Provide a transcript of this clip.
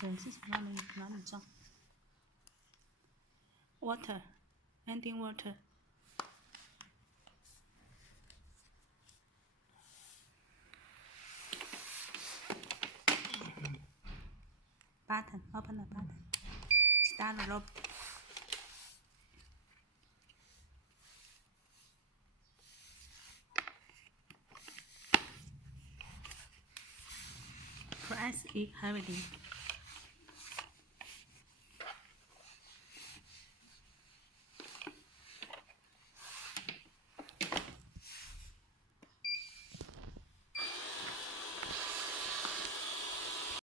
水是从哪里造 ？Water, ending water. Button, open the button. Start the rope. Press it heavily.